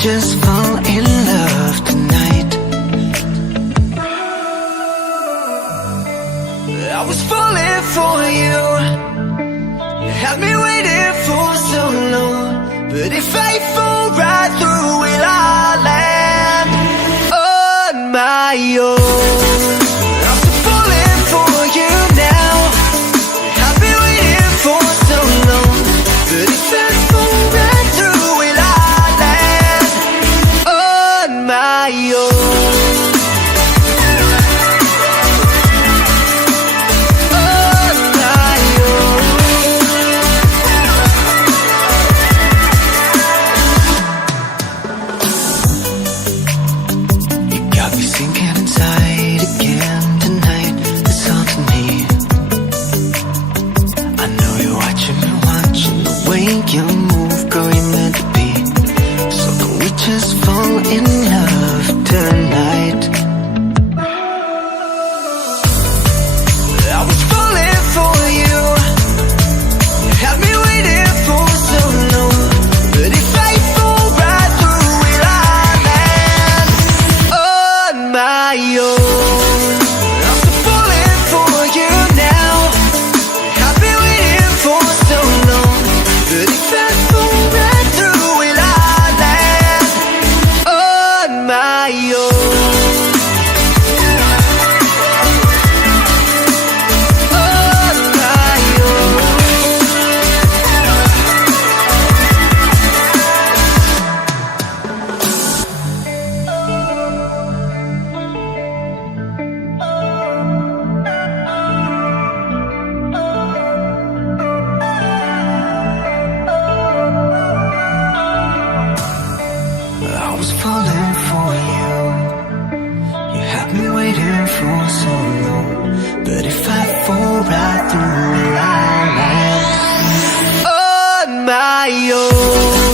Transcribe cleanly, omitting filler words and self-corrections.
Just fall in love tonight. I was falling for you. You had me waiting for so long. But if I fall right through, will I land on my own? I'm still falling for you now. You had me waiting for so long. But if I fall right through, will I land on my own? You move, girl, you're meant to be. So can we just fall in love tonight? I was falling for you. You had me waiting for so long. But if I fall right through, will I land on my own? I'm still falling for you now. You had me waiting for so long. But if I fall right through, will I land on my own? On my own. I was falling for you. You had me waiting for so long. But if I fall right through, will I land on my own?